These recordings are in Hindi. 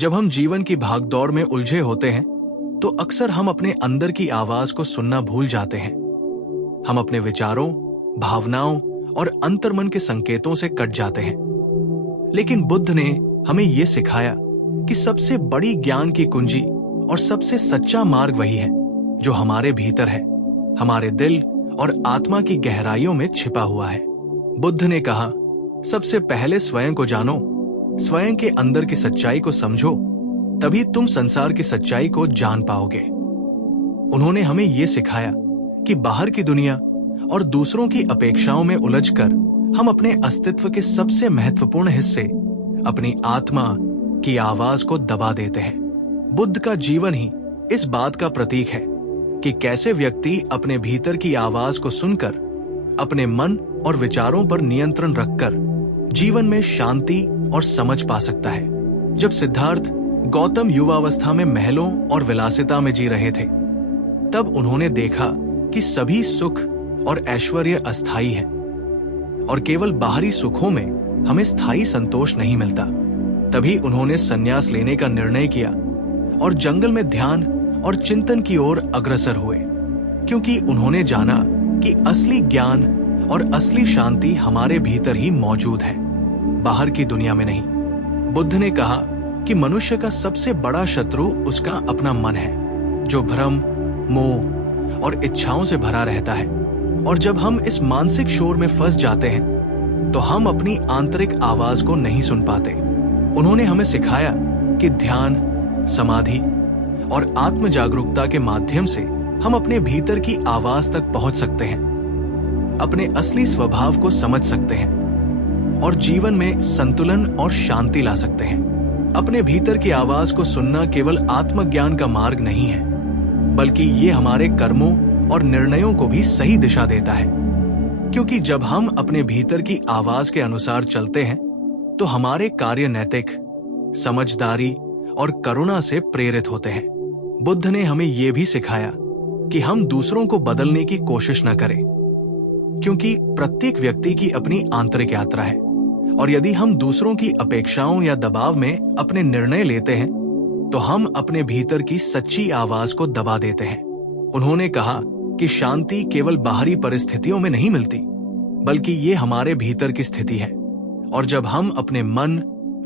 जब हम जीवन की भागदौड़ में उलझे होते हैं तो अक्सर हम अपने अंदर की आवाज को सुनना भूल जाते हैं। हम अपने विचारों, भावनाओं और अंतर्मन के संकेतों से कट जाते हैं। लेकिन बुद्ध ने हमें यह सिखाया कि सबसे बड़ी ज्ञान की कुंजी और सबसे सच्चा मार्ग वही है जो हमारे भीतर है, हमारे दिल और आत्मा की गहराइयों में छिपा हुआ है। बुद्ध ने कहा, सबसे पहले स्वयं को जानो, स्वयं के अंदर की सच्चाई को समझो, तभी तुम संसार की सच्चाई को जान पाओगे। उन्होंने हमें यह सिखाया कि बाहर की दुनिया और दूसरों की अपेक्षाओं में उलझकर हम अपने अस्तित्व के सबसे महत्वपूर्ण हिस्से, अपनी आत्मा की आवाज को दबा देते हैं। बुद्ध का जीवन ही इस बात का प्रतीक है कि कैसे व्यक्ति अपने भीतर की आवाज को सुनकर अपने मन और विचारों पर नियंत्रण रखकर जीवन में शांति और समझ पा सकता है। जब सिद्धार्थ गौतम युवावस्था में महलों और विलासिता में जी रहे थे, तब उन्होंने देखा कि सभी सुख और ऐश्वर्य अस्थायी है और केवल बाहरी सुखों में हमें स्थायी संतोष नहीं मिलता। तभी उन्होंने संन्यास लेने का निर्णय किया और जंगल में ध्यान और चिंतन की ओर अग्रसर हुए, क्योंकि उन्होंने जाना कि असली ज्ञान और असली शांति हमारे भीतर ही मौजूद है, बाहर की दुनिया में नहीं। बुद्ध ने कहा कि मनुष्य का सबसे बड़ा शत्रु उसका अपना मन है, जो भ्रम, मोह और इच्छाओं से भरा रहता है। और जब हम इस मानसिक शोर में फंस जाते हैं तो हम अपनी आंतरिक आवाज को नहीं सुन पाते। उन्होंने हमें सिखाया कि ध्यान, समाधि और आत्म जागरूकता के माध्यम से हम अपने भीतर की आवाज तक पहुंच सकते हैं, अपने असली स्वभाव को समझ सकते हैं और जीवन में संतुलन और शांति ला सकते हैं। अपने भीतर की आवाज को सुनना केवल आत्मज्ञान का मार्ग नहीं है, बल्कि ये हमारे कर्मों और निर्णयों को भी सही दिशा देता है। क्योंकि जब हम अपने भीतर की आवाज के अनुसार चलते हैं तो हमारे कार्य नैतिक, समझदारी और करुणा से प्रेरित होते हैं। बुद्ध ने हमें यह भी सिखाया कि हम दूसरों को बदलने की कोशिश न करें, क्योंकि प्रत्येक व्यक्ति की अपनी आंतरिक यात्रा है और यदि हम दूसरों की अपेक्षाओं या दबाव में अपने निर्णय लेते हैं तो हम अपने भीतर की सच्ची आवाज को दबा देते हैं। उन्होंने कहा कि शांति केवल बाहरी परिस्थितियों में नहीं मिलती, बल्कि ये हमारे भीतर की स्थिति है। और जब हम अपने मन,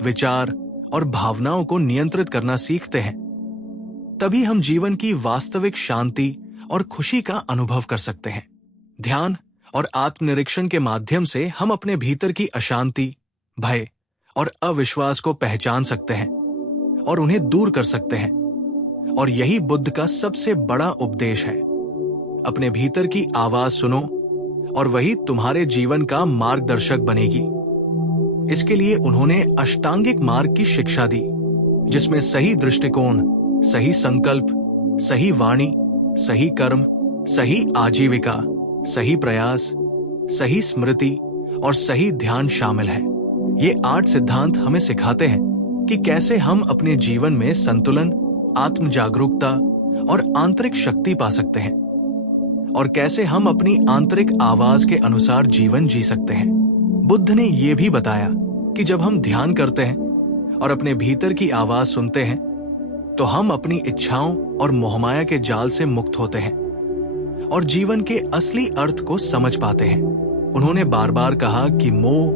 विचार और भावनाओं को नियंत्रित करना सीखते हैं, तभी हम जीवन की वास्तविक शांति और खुशी का अनुभव कर सकते हैं। ध्यान और आत्मनिरीक्षण के माध्यम से हम अपने भीतर की अशांति, भय और अविश्वास को पहचान सकते हैं और उन्हें दूर कर सकते हैं। और यही बुद्ध का सबसे बड़ा उपदेश है। अपने भीतर की आवाज सुनो और वही तुम्हारे जीवन का मार्गदर्शक बनेगी। इसके लिए उन्होंने अष्टांगिक मार्ग की शिक्षा दी, जिसमें सही दृष्टिकोण, सही संकल्प, सही वाणी, सही कर्म, सही आजीविका, सही प्रयास, सही स्मृति और सही ध्यान शामिल है। ये 8 सिद्धांत हमें सिखाते हैं कि कैसे हम अपने जीवन में संतुलन, आत्म जागरूकता और आंतरिक शक्ति पा सकते हैं और कैसे हम अपनी आंतरिक आवाज के अनुसार जीवन जी सकते हैं। बुद्ध ने यह भी बताया कि जब हम ध्यान करते हैं और अपने भीतर की आवाज सुनते हैं तो हम अपनी इच्छाओं और मोहमाया के जाल से मुक्त होते हैं और जीवन के असली अर्थ को समझ पाते हैं। उन्होंने बार बार कहा कि मोह,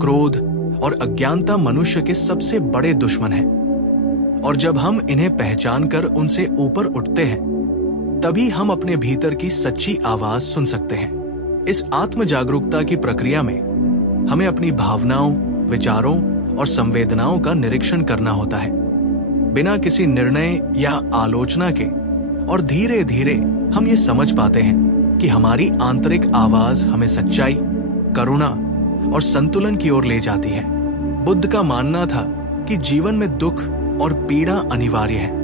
क्रोध और अज्ञानता मनुष्य के सबसे बड़े दुश्मन हैं और जब हम इन्हें पहचान कर उनसे ऊपर उठते हैं तभी हम अपने भीतर की सच्ची आवाज सुन सकते हैं। इस आत्म जागरूकता की प्रक्रिया में हमें अपनी भावनाओं, विचारों और संवेदनाओं का निरीक्षण करना होता है, बिना किसी निर्णय या आलोचना के। और धीरे धीरे हम ये समझ पाते हैं कि हमारी आंतरिक आवाज हमें सच्चाई, करुणा और संतुलन की ओर ले जाती है। बुद्ध का मानना था कि जीवन में दुख और पीड़ा अनिवार्य है,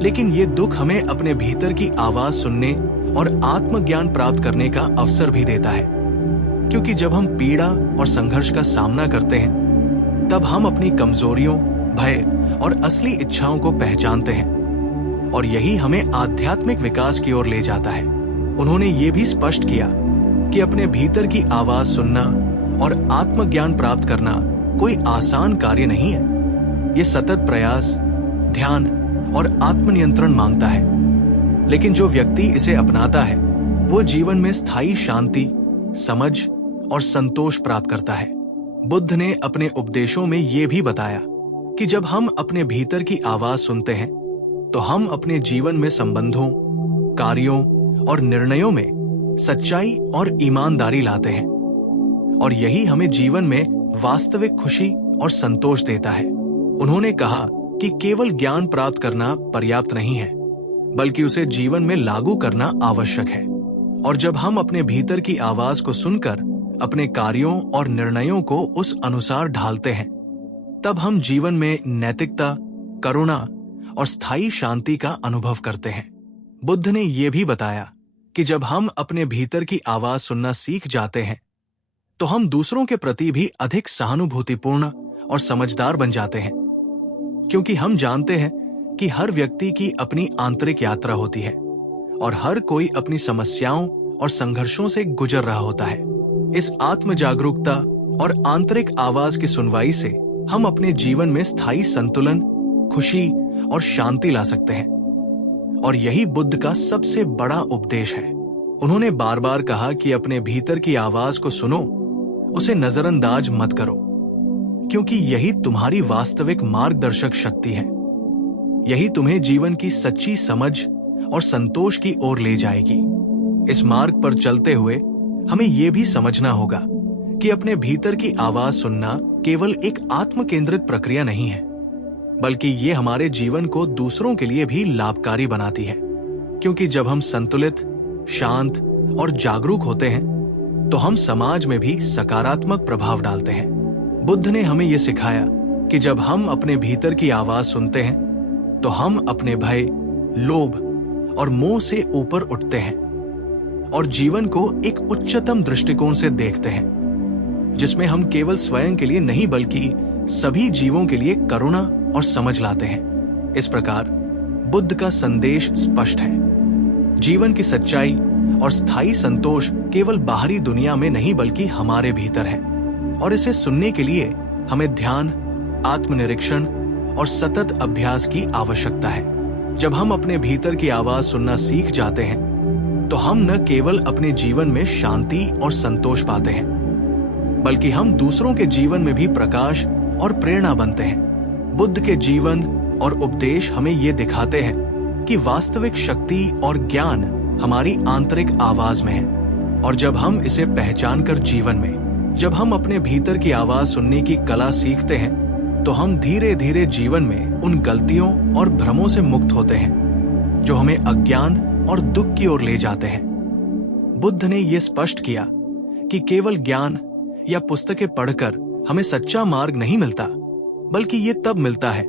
लेकिन ये दुख हमें अपने भीतर की आवाज सुनने और आत्मज्ञान प्राप्त करने का अवसर भी देता है। क्योंकि जब हम पीड़ा और संघर्ष का सामना करते हैं तब हम अपनी कमजोरियों, भय और असली इच्छाओं को पहचानते हैं और यही हमें आध्यात्मिक विकास की ओर ले जाता है। उन्होंने ये भी स्पष्ट किया कि अपने भीतर की आवाज सुनना और आत्मज्ञान प्राप्त करना कोई आसान कार्य नहीं है, ये सतत प्रयास, ध्यान और आत्मनियंत्रण मांगता है। लेकिन जो व्यक्ति इसे अपनाता है वो जीवन में स्थायी शांति, समझ और संतोष प्राप्त करता है। बुद्ध ने अपने उपदेशों में ये भी बताया कि जब हम अपने भीतर की आवाज सुनते हैं तो हम अपने जीवन में संबंधों, कार्यों और निर्णयों में सच्चाई और ईमानदारी लाते हैं, और यही हमें जीवन में वास्तविक खुशी और संतोष देता है। उन्होंने कहा कि केवल ज्ञान प्राप्त करना पर्याप्त नहीं है, बल्कि उसे जीवन में लागू करना आवश्यक है। और जब हम अपने भीतर की आवाज को सुनकर अपने कार्यों और निर्णयों को उस अनुसार ढालते हैं, तब हम जीवन में नैतिकता, करुणा और स्थायी शांति का अनुभव करते हैं। बुद्ध ने यह भी बताया कि जब हम अपने भीतर की आवाज सुनना सीख जाते हैं तो हम दूसरों के प्रति भी अधिक सहानुभूतिपूर्ण और समझदार बन जाते हैं, क्योंकि हम जानते हैं कि हर व्यक्ति की अपनी आंतरिक यात्रा होती है और हर कोई अपनी समस्याओं और संघर्षों से गुजर रहा होता है। इस आत्म जागरूकता और आंतरिक आवाज की सुनवाई से हम अपने जीवन में स्थायी संतुलन, खुशी और शांति ला सकते हैं। और यही बुद्ध का सबसे बड़ा उपदेश है। उन्होंने बार बार कहा कि अपने भीतर की आवाज को सुनो, उसे नजरअंदाज मत करो, क्योंकि यही तुम्हारी वास्तविक मार्गदर्शक शक्ति है। यही तुम्हें जीवन की सच्ची समझ और संतोष की ओर ले जाएगी। इस मार्ग पर चलते हुए हमें यह भी समझना होगा कि अपने भीतर की आवाज सुनना केवल एक आत्म केंद्रित प्रक्रिया नहीं है, बल्कि ये हमारे जीवन को दूसरों के लिए भी लाभकारी बनाती है। क्योंकि जब हम संतुलित, शांत और जागरूक होते हैं तो हम समाज में भी सकारात्मक प्रभाव डालते हैं। बुद्ध ने हमें यह सिखाया कि जब हम अपने भीतर की आवाज सुनते हैं तो हम अपने भय, लोभ और मोह से ऊपर उठते हैं और जीवन को एक उच्चतम दृष्टिकोण से देखते हैं, जिसमें हम केवल स्वयं के लिए नहीं बल्कि सभी जीवों के लिए करुणा और समझ लाते हैं। इस प्रकार बुद्ध का संदेश स्पष्ट है। जीवन की सच्चाई और स्थायी संतोष केवल बाहरी दुनिया में नहीं बल्कि हमारे भीतर है, और इसे सुनने के लिए हमें ध्यान, आत्मनिरीक्षण और सतत अभ्यास की आवश्यकता है। जब हम अपने भीतर की आवाज सुनना सीख जाते हैं तो हम न केवल अपने जीवन में शांति और संतोष पाते हैं, बल्कि हम दूसरों के जीवन में भी प्रकाश और प्रेरणा बनते हैं। बुद्ध के जीवन और उपदेश हमें ये दिखाते हैं कि वास्तविक शक्ति और ज्ञान हमारी आंतरिक आवाज में है, और जब हम इसे पहचान कर जीवन में, जब हम अपने भीतर की आवाज सुनने की कला सीखते हैं तो हम धीरे धीरे जीवन में उन गलतियों और भ्रमों से मुक्त होते हैं जो हमें अज्ञान और दुख की ओर ले जाते हैं। बुद्ध ने यह स्पष्ट किया कि केवल ज्ञान या पुस्तकें पढ़कर हमें सच्चा मार्ग नहीं मिलता, बल्कि ये तब मिलता है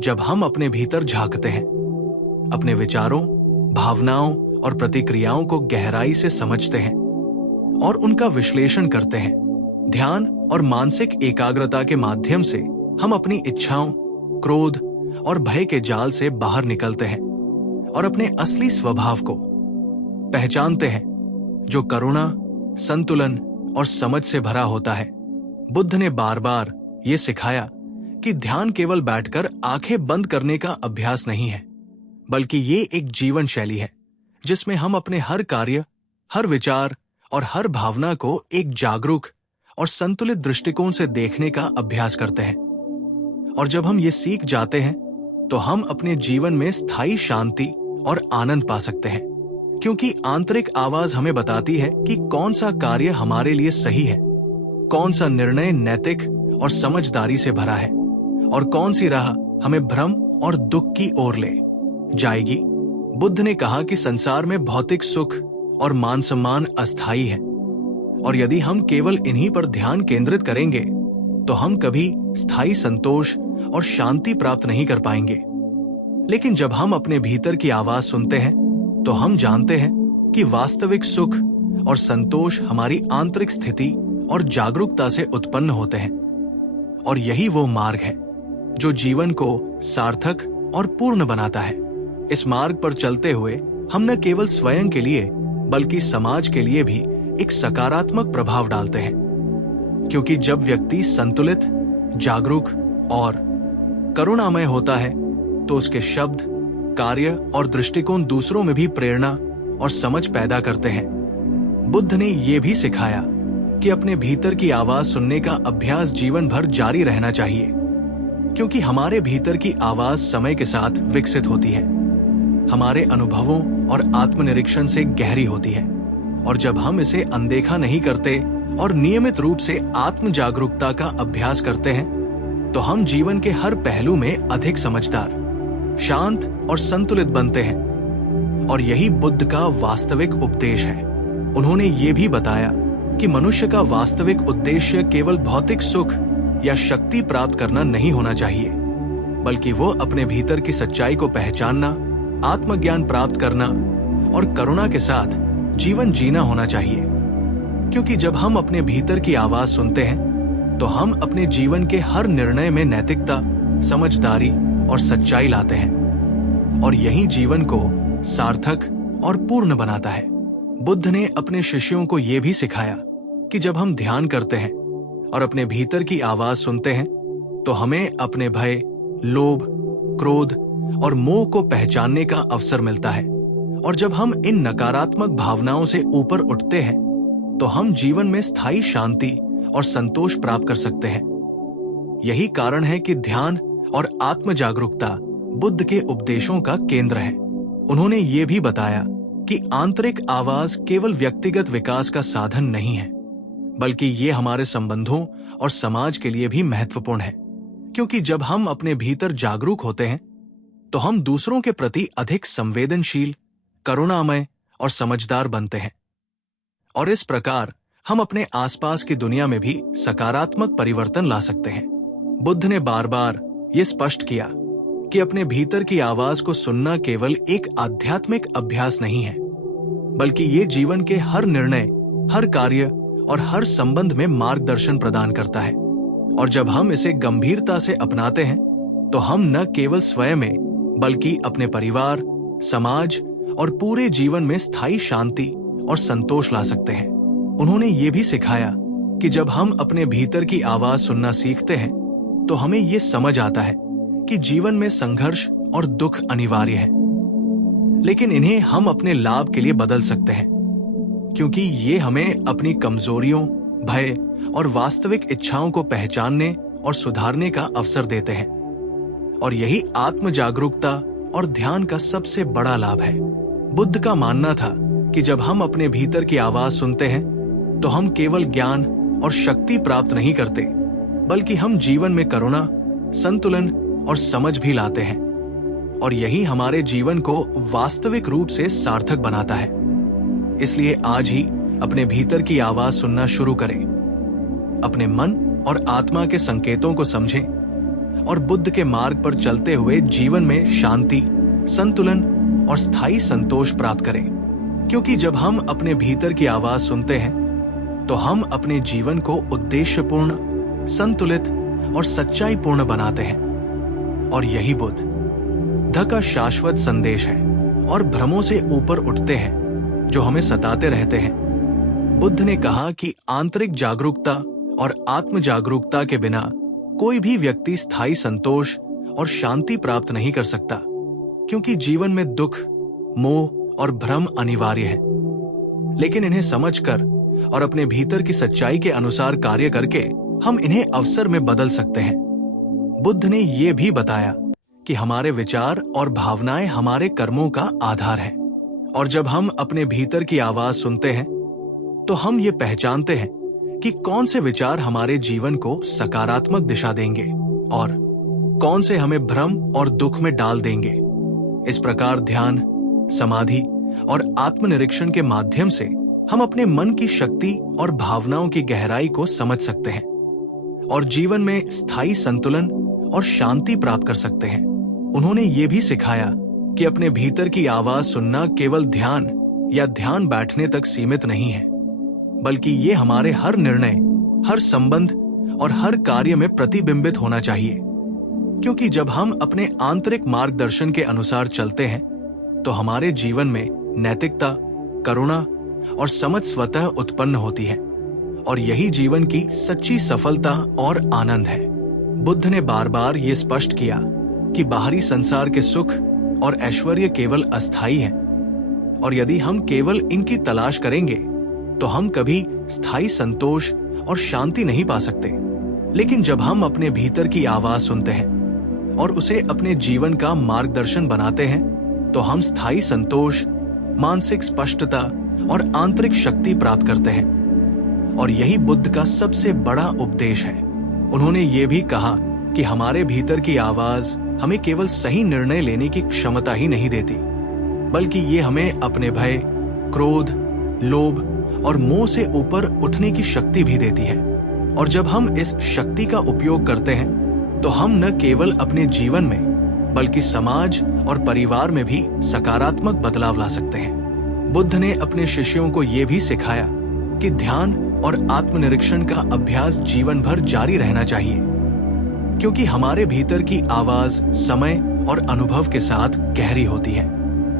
जब हम अपने भीतर झांकते हैं, अपने विचारों, भावनाओं और प्रतिक्रियाओं को गहराई से समझते हैं और उनका विश्लेषण करते हैं। ध्यान और मानसिक एकाग्रता के माध्यम से हम अपनी इच्छाओं, क्रोध और भय के जाल से बाहर निकलते हैं और अपने असली स्वभाव को पहचानते हैं, जो करुणा, संतुलन और समझ से भरा होता है। बुद्ध ने बार बार ये सिखाया कि ध्यान केवल बैठकर आंखें बंद करने का अभ्यास नहीं है, बल्कि ये एक जीवन शैली है जिसमें हम अपने हर कार्य, हर विचार और हर भावना को एक जागरूक और संतुलित दृष्टिकोण से देखने का अभ्यास करते हैं। और जब हम ये सीख जाते हैं तो हम अपने जीवन में स्थायी शांति और आनंद पा सकते हैं, क्योंकि आंतरिक आवाज हमें बताती है कि कौन सा कार्य हमारे लिए सही है, कौन सा निर्णय नैतिक और समझदारी से भरा है, और कौन सी राह हमें भ्रम और दुख की ओर ले जाएगी। बुद्ध ने कहा कि संसार में भौतिक सुख और मान सम्मान अस्थायी है, और यदि हम केवल इन्हीं पर ध्यान केंद्रित करेंगे तो हम कभी स्थायी संतोष और शांति प्राप्त नहीं कर पाएंगे। लेकिन जब हम अपने भीतर की आवाज सुनते हैं तो हम जानते हैं कि वास्तविक सुख और संतोष हमारी आंतरिक स्थिति और जागरूकता से उत्पन्न होते हैं, और यही वो मार्ग है जो जीवन को सार्थक और पूर्ण बनाता है। इस मार्ग पर चलते हुए हम न केवल स्वयं के लिए बल्कि समाज के लिए भी एक सकारात्मक प्रभाव डालते हैं, क्योंकि जब व्यक्ति संतुलित, जागरूक और करुणामय होता है तो उसके शब्द, कार्य और दृष्टिकोण दूसरों में भी प्रेरणा और समझ पैदा करते हैं। बुद्ध ने यह भी सिखाया कि अपने भीतर की आवाज सुनने का अभ्यास जीवन भर जारी रहना चाहिए, क्योंकि हमारे भीतर की आवाज समय के साथ विकसित होती है, हमारे अनुभवों और आत्मनिरीक्षण से गहरी होती है। और जब हम इसे अनदेखा नहीं करते और नियमित रूप से आत्म जागरूकता का अभ्यास करते हैं, तो हम जीवन के हर पहलू में अधिक समझदार, शांत और संतुलित बनते हैं। और यही बुद्ध का वास्तविक उपदेश है। उन्होंने ये भी बताया कि मनुष्य का वास्तविक उद्देश्य केवल भौतिक सुख या शक्ति प्राप्त करना नहीं होना चाहिए, बल्कि वो अपने भीतर की सच्चाई को पहचानना, आत्मज्ञान प्राप्त करना और करुणा के साथ जीवन जीना होना चाहिए। क्योंकि जब हम अपने भीतर की आवाज सुनते हैं, तो हम अपने जीवन के हर निर्णय में नैतिकता, समझदारी और सच्चाई लाते हैं, और यही जीवन को सार्थक और पूर्ण बनाता है। बुद्ध ने अपने शिष्यों को यह भी सिखाया कि जब हम ध्यान करते हैं और अपने भीतर की आवाज सुनते हैं, तो हमें अपने भय, लोभ, क्रोध और मोह को पहचानने का अवसर मिलता है। और जब हम इन नकारात्मक भावनाओं से ऊपर उठते हैं, तो हम जीवन में स्थायी शांति और संतोष प्राप्त कर सकते हैं। यही कारण है कि ध्यान और आत्म जागरूकता बुद्ध के उपदेशों का केंद्र है। उन्होंने ये भी बताया कि आंतरिक आवाज केवल व्यक्तिगत विकास का साधन नहीं है, बल्कि ये हमारे संबंधों और समाज के लिए भी महत्वपूर्ण है। क्योंकि जब हम अपने भीतर जागरूक होते हैं, तो हम दूसरों के प्रति अधिक संवेदनशील, करुणामय और समझदार बनते हैं। और इस प्रकार हम अपने आसपास की दुनिया में भी सकारात्मक परिवर्तन ला सकते हैं। बुद्ध ने बार बार ये स्पष्ट किया कि अपने भीतर की आवाज को सुनना केवल एक आध्यात्मिक अभ्यास नहीं है, बल्कि ये जीवन के हर निर्णय, हर कार्य और हर संबंध में मार्गदर्शन प्रदान करता है। और जब हम इसे गंभीरता से अपनाते हैं, तो हम न केवल स्वयं में, बल्कि अपने परिवार, समाज और पूरे जीवन में स्थायी शांति और संतोष ला सकते हैं। उन्होंने ये भी सिखाया कि जब हम अपने भीतर की आवाज सुनना सीखते हैं, तो हमें ये समझ आता है कि जीवन में संघर्ष और दुख अनिवार्य है, लेकिन इन्हें हम अपने लाभ के लिए बदल सकते हैं, क्योंकि ये हमें अपनी कमजोरियों, भय और वास्तविक इच्छाओं को पहचानने और सुधारने का अवसर देते हैं। और यही आत्म जागरूकता और ध्यान का सबसे बड़ा लाभ है। बुद्ध का मानना था कि जब हम अपने भीतर की आवाज सुनते हैं, तो हम केवल ज्ञान और शक्ति प्राप्त नहीं करते, बल्कि हम जीवन में करुणा, संतुलन और समझ भी लाते हैं। और यही हमारे जीवन को वास्तविक रूप से सार्थक बनाता है। इसलिए आज ही अपने भीतर की आवाज सुनना शुरू करें, अपने मन और आत्मा के संकेतों को समझें और बुद्ध के मार्ग पर चलते हुए जीवन में शांति, संतुलन और स्थायी संतोष प्राप्त करें। क्योंकि जब हम अपने भीतर की आवाज सुनते हैं, तो हम अपने जीवन को उद्देश्यपूर्ण, संतुलित और सच्चाईपूर्ण बनाते हैं। और यही बुद्ध का शाश्वत संदेश है और भ्रमों से ऊपर उठते हैं जो हमें सताते रहते हैं। बुद्ध ने कहा कि आंतरिक जागरूकता और आत्म जागरूकता के बिना कोई भी व्यक्ति स्थायी संतोष और शांति प्राप्त नहीं कर सकता, क्योंकि जीवन में दुख, मोह और भ्रम अनिवार्य है। लेकिन इन्हें समझकर और अपने भीतर की सच्चाई के अनुसार कार्य करके हम इन्हें अवसर में बदल सकते हैं। बुद्ध ने यह भी बताया कि हमारे विचार और भावनाएं हमारे कर्मों का आधार है। और जब हम अपने भीतर की आवाज सुनते हैं, तो हम ये पहचानते हैं कि कौन से विचार हमारे जीवन को सकारात्मक दिशा देंगे और कौन से हमें भ्रम और दुख में डाल देंगे। इस प्रकार ध्यान, समाधि और आत्मनिरीक्षण के माध्यम से हम अपने मन की शक्ति और भावनाओं की गहराई को समझ सकते हैं और जीवन में स्थायी संतुलन और शांति प्राप्त कर सकते हैं। उन्होंने ये भी सिखाया कि अपने भीतर की आवाज सुनना केवल ध्यान या ध्यान बैठने तक सीमित नहीं है, बल्कि ये हमारे हर निर्णय, हर संबंध और हर कार्य में प्रतिबिंबित होना चाहिए। क्योंकि जब हम अपने आंतरिक मार्गदर्शन के अनुसार चलते हैं, तो हमारे जीवन में नैतिकता, करुणा और समझ स्वतः उत्पन्न होती है, और यही जीवन की सच्ची सफलता और आनंद है। बुद्ध ने बार बार ये स्पष्ट किया कि बाहरी संसार के सुख और ऐश्वर्य केवल अस्थायी हैं, और यदि हम केवल इनकी तलाश करेंगे तो हम कभी स्थायी संतोष और शांति नहीं पा सकते। लेकिन जब हम अपने भीतर की आवाज सुनते हैं और उसे अपने जीवन का मार्गदर्शन बनाते हैं तो हम स्थायी संतोष, मानसिक स्पष्टता और आंतरिक शक्ति प्राप्त करते हैं। और यही बुद्ध का सबसे बड़ा उपदेश है। उन्होंने ये भी कहा कि हमारे भीतर की आवाज हमें केवल सही निर्णय लेने की क्षमता ही नहीं देती, बल्कि ये हमें अपने भय, क्रोध, लोभ और मोह से ऊपर उठने की शक्ति भी देती है। और जब हम इस शक्ति का उपयोग करते हैं तो हम न केवल अपने जीवन में बल्कि समाज और परिवार में भी सकारात्मक बदलाव ला सकते हैं। बुद्ध ने अपने शिष्यों को ये भी सिखाया कि ध्यान और आत्मनिरीक्षण का अभ्यास जीवन भर जारी रहना चाहिए, क्योंकि हमारे भीतर की आवाज समय और अनुभव के साथ गहरी होती है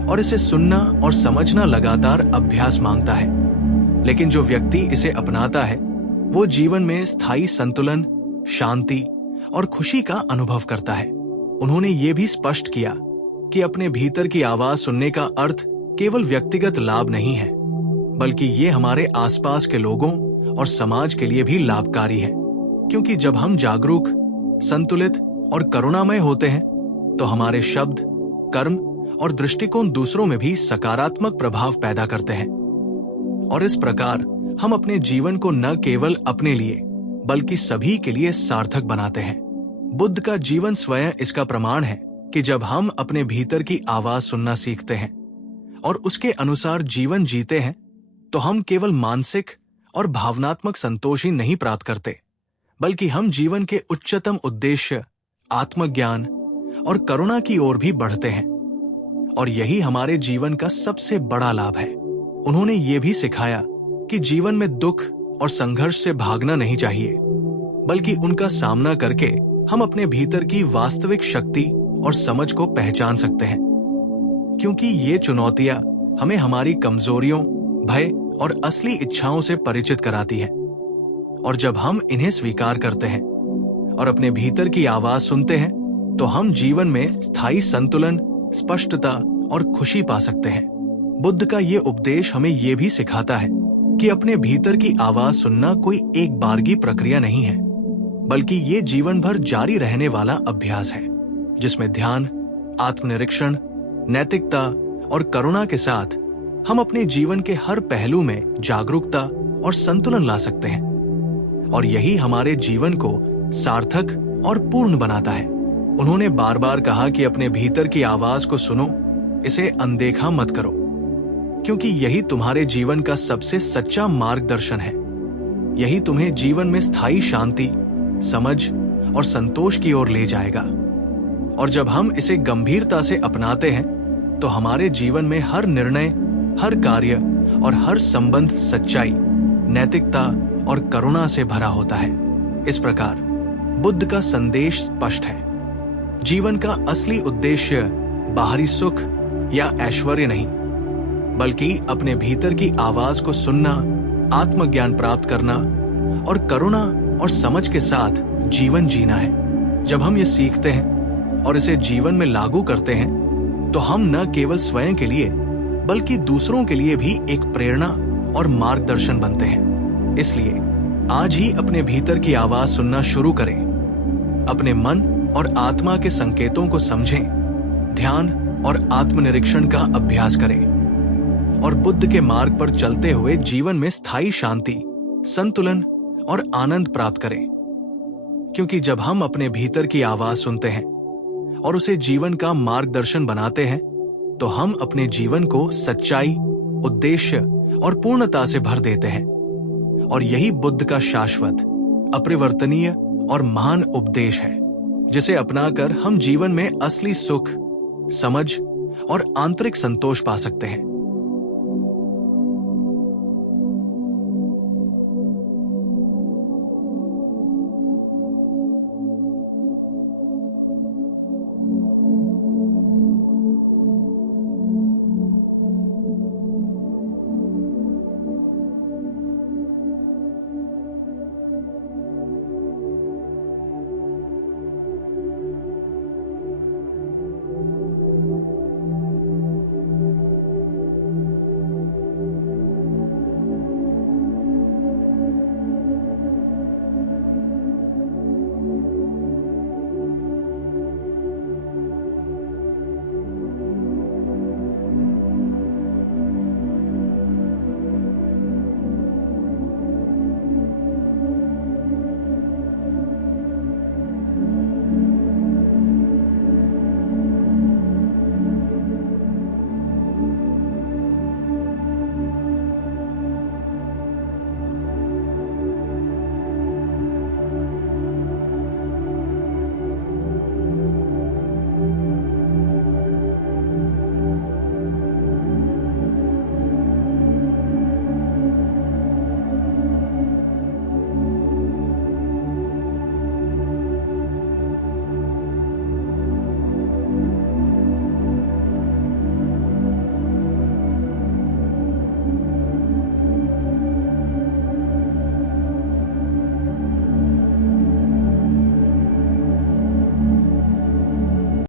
और इसे सुनना और समझना लगातार अभ्यास मांगता है। लेकिन जो व्यक्ति इसे अपनाता है वो जीवन में स्थायी संतुलन, शांति और खुशी का अनुभव करता है। उन्होंने ये भी स्पष्ट किया कि अपने भीतर की आवाज सुनने का अर्थ केवल व्यक्तिगत लाभ नहीं है, बल्कि ये हमारे आसपास के लोगों और समाज के लिए भी लाभकारी है। क्योंकि जब हम जागरूक, संतुलित और करुणामय होते हैं तो हमारे शब्द, कर्म और दृष्टिकोण दूसरों में भी सकारात्मक प्रभाव पैदा करते हैं। और इस प्रकार हम अपने जीवन को न केवल अपने लिए बल्कि सभी के लिए सार्थक बनाते हैं। बुद्ध का जीवन स्वयं इसका प्रमाण है कि जब हम अपने भीतर की आवाज सुनना सीखते हैं और उसके अनुसार जीवन जीते हैं तो हम केवल मानसिक और भावनात्मक संतोष ही नहीं प्राप्त करते, बल्कि हम जीवन के उच्चतम उद्देश्य, आत्मज्ञान और करुणा की ओर भी बढ़ते हैं। और यही हमारे जीवन का सबसे बड़ा लाभ है। उन्होंने ये भी सिखाया कि जीवन में दुख और संघर्ष से भागना नहीं चाहिए, बल्कि उनका सामना करके हम अपने भीतर की वास्तविक शक्ति और समझ को पहचान सकते हैं। क्योंकि ये चुनौतियां हमें हमारी कमजोरियों, भय और असली इच्छाओं से परिचित कराती हैं। और जब हम इन्हें स्वीकार करते हैं और अपने भीतर की आवाज सुनते हैं तो हम जीवन में स्थायी संतुलन, स्पष्टता और खुशी पा सकते हैं। बुद्ध का ये उपदेश हमें ये भी सिखाता है कि अपने भीतर की आवाज सुनना कोई एक बारगी प्रक्रिया नहीं है, बल्कि ये जीवन भर जारी रहने वाला अभ्यास है, जिसमें ध्यान, आत्मनिरीक्षण, नैतिकता और करुणा के साथ हम अपने जीवन के हर पहलू में जागरूकता और संतुलन ला सकते हैं। और यही हमारे जीवन को सार्थक और पूर्ण बनाता है। उन्होंने बार बार कहा कि अपने भीतर की आवाज को सुनो, इसे अनदेखा मत करो, क्योंकि यही तुम्हारे जीवन का सबसे सच्चा मार्गदर्शन है। यही तुम्हें जीवन में स्थायी शांति, समझ और संतोष की ओर ले जाएगा। और जब हम इसे गंभीरता से अपनाते हैं तो हमारे जीवन में हर निर्णय, हर कार्य और हर संबंध सच्चाई, नैतिकता और करुणा से भरा होता है। इस प्रकार बुद्ध का संदेश स्पष्ट है। जीवन का असली उद्देश्य बाहरी सुख या ऐश्वर्य नहीं, बल्कि अपने भीतर की आवाज को सुनना, आत्मज्ञान प्राप्त करना और करुणा और समझ के साथ जीवन जीना है। जब हम ये सीखते हैं और इसे जीवन में लागू करते हैं तो हम न केवल स्वयं के लिए बल्कि दूसरों के लिए भी एक प्रेरणा और मार्गदर्शन बनते हैं। इसलिए आज ही अपने भीतर की आवाज सुनना शुरू करें, अपने मन और आत्मा के संकेतों को समझें, ध्यान और आत्मनिरीक्षण का अभ्यास करें और बुद्ध के मार्ग पर चलते हुए जीवन में स्थायी शांति, संतुलन और आनंद प्राप्त करें। क्योंकि जब हम अपने भीतर की आवाज सुनते हैं और उसे जीवन का मार्गदर्शन बनाते हैं तो हम अपने जीवन को सच्चाई, उद्देश्य और पूर्णता से भर देते हैं। और यही बुद्ध का शाश्वत, अपरिवर्तनीय और महान उपदेश है, जिसे अपनाकर हम जीवन में असली सुख, समझ और आंतरिक संतोष पा सकते हैं।